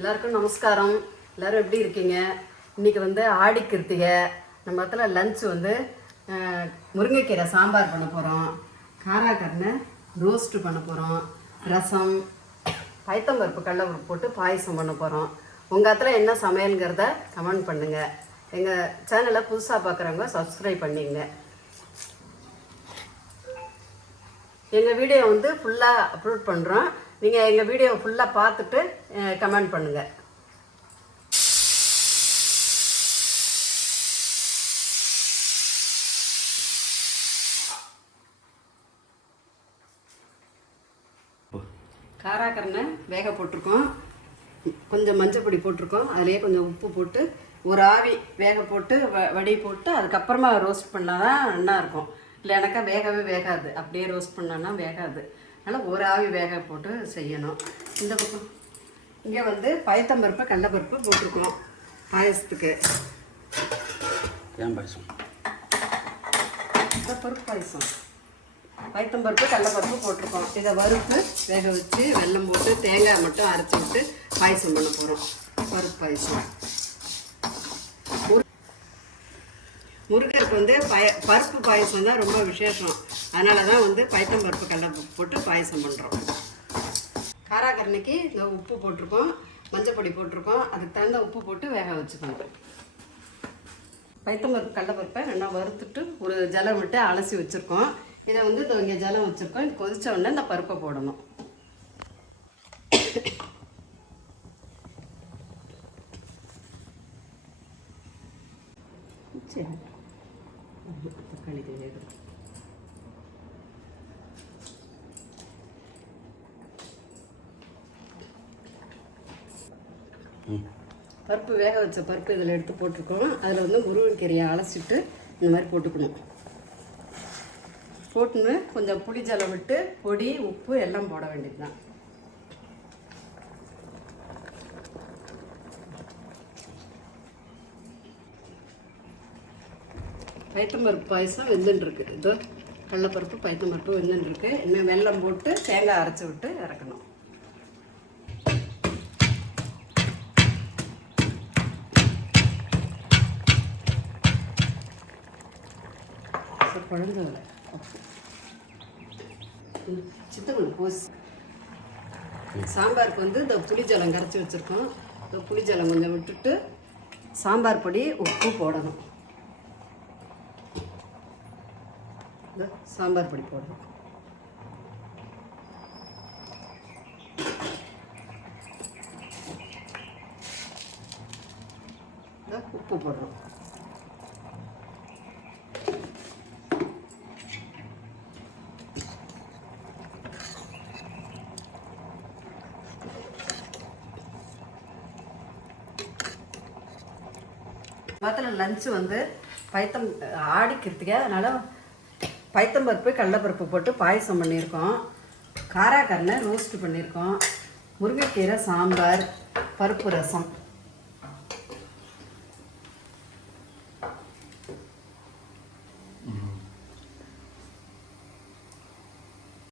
எல்லாருக்கும் நமஸ்காரம். எல்லோரும் எப்படி இருக்கீங்க? இன்னைக்கு வந்து ஆடி கிருத்திகை. நம்ம இடத்துல லஞ்ச் வந்து முருங்கைக்கீரை சாம்பார் பண்ண போகிறோம் காராக்கருணை ரோஸ்ட்டு பண்ண போகிறோம் ரசம் பைத்தம்பருப்பு கடலை போட்டு பாயசம் பண்ண போகிறோம் உங்கள் இடத்துல என்ன சமையலுங்கிறத கமெண்ட் பண்ணுங்கள் எங்கள் சேனலை புதுசாக பார்க்குறவங்க சப்ஸ்கிரைப் பண்ணிங்க எங்கள் வீடியோ வந்து ஃபுல்லாக அப்லோட் பண்ணுறோம் நீங்கள் எங்கள் வீடியோ ஃபுல்லாக பார்த்துட்டு கமெண்ட் பண்ணுங்கள் காராக்கரணை வேக போட்டிருக்கோம். கொஞ்சம் மஞ்சள் பொடி போட்டிருக்கோம். அதிலேயே கொஞ்சம் உப்பு போட்டு ஒரு ஆவி வேக போட்டு வ வடி போட்டு அதுக்கப்புறமா ரோஸ்ட் பண்ணால் தான் நல்லாயிருக்கும் இல்லைனாக்கா வேகவே வேகாது. அப்படியே ரோஸ்ட் பண்ணோன்னா வேகாது. அதனால் ஒரு ஆவி வேக போட்டு செய்யணும். இந்த பக்கம். இங்கே வந்து பயத்தம்பருப்பு கடலப்பருப்பு போட்டிருக்கோம் பாயசத்துக்கு. ஏன் பாயசம்? பருப்பு பாயசம். பயத்தம்பருப்பு கடலப்பருப்பு போட்டிருக்கோம் இதை வறுத்து வேக வச்சு வெல்லம் போட்டு தேங்காய் மட்டும் அரைச்சி விட்டு பாயசம் பண்ண போகிறோம் பருப்பு பாயசம். முரு- முருகருக்கு வந்து பய பருப்பு பாயசம் தான் ரொம்ப விசேஷம். அதனால தான் வந்து பைத்தம்பருப்பு கடலப்பருப்பு போட்டு பாயசம் பண்ணுறோம் காராக்கரணைக்கு இந்த உப்பு போட்டிருக்கோம் மஞ்சள் பொடி போட்டிருக்கோம். அதுக்கு தகுந்த உப்பு போட்டு வேக வச்சுக்கணும் பைத்தம்பருப்பு கடலப்பருப்பை நல்லா வறுத்துட்டு ஒரு ஜலம் விட்டு அலசி வச்சுருக்கோம். இதை வந்து இங்கே ஜலம் வச்சுருக்கோம். இது கொதிச்ச உடனே இந்த பருப்பை போடணும். சரி. தக்காளி வேகும் பருப்பு வேக வச்ச பருப்பு இதில் எடுத்து போட்டிருக்கோம். அதில் வந்து முருங்கைக்கீரையை அலசிட்டு இந்த மாதிரி போட்டுக்கணும். போட்டுன்னு கொஞ்சம் புளி ஜலம் விட்டு பொடி உப்பு எல்லாம் போட வேண்டியது தான் பைத்தம்பருப்பு பாயசம் வெந்துட்டுருக்கு. இதோ கடலப்பருப்பு பைத்தம்பருப்பு வெந்துட்டுருக்கு. இன்னும் வெல்லம் போட்டு தேங்காய் அரைச்சி விட்டு இறக்கணும். சரி குழந்தை சித்தமல்லி கோஸ் சாம்பாருக்கு வந்து இந்த புளிஜலம் கரைச்சி வச்சுருக்கோம். இந்த புளிஜலம் கொஞ்சம் விட்டுட்டு சாம்பார் பொடி உப்பு போடணும். இந்த சாம்பார் பொடி போடணும். உப்பு போடுறோம் மொத்தத்தில் லஞ்சு வந்து பைத்தம் ஆடிக்கிறதுக்கே. அதனால் பைத்தம்பருப்பு கடலப்பருப்பு போட்டு பாயசம் பண்ணியிருக்கோம். காராக்கரணை ரோஸ்ட் பண்ணியிருக்கோம். முருங்கைக்கீரை சாம்பார் பருப்பு ரசம்.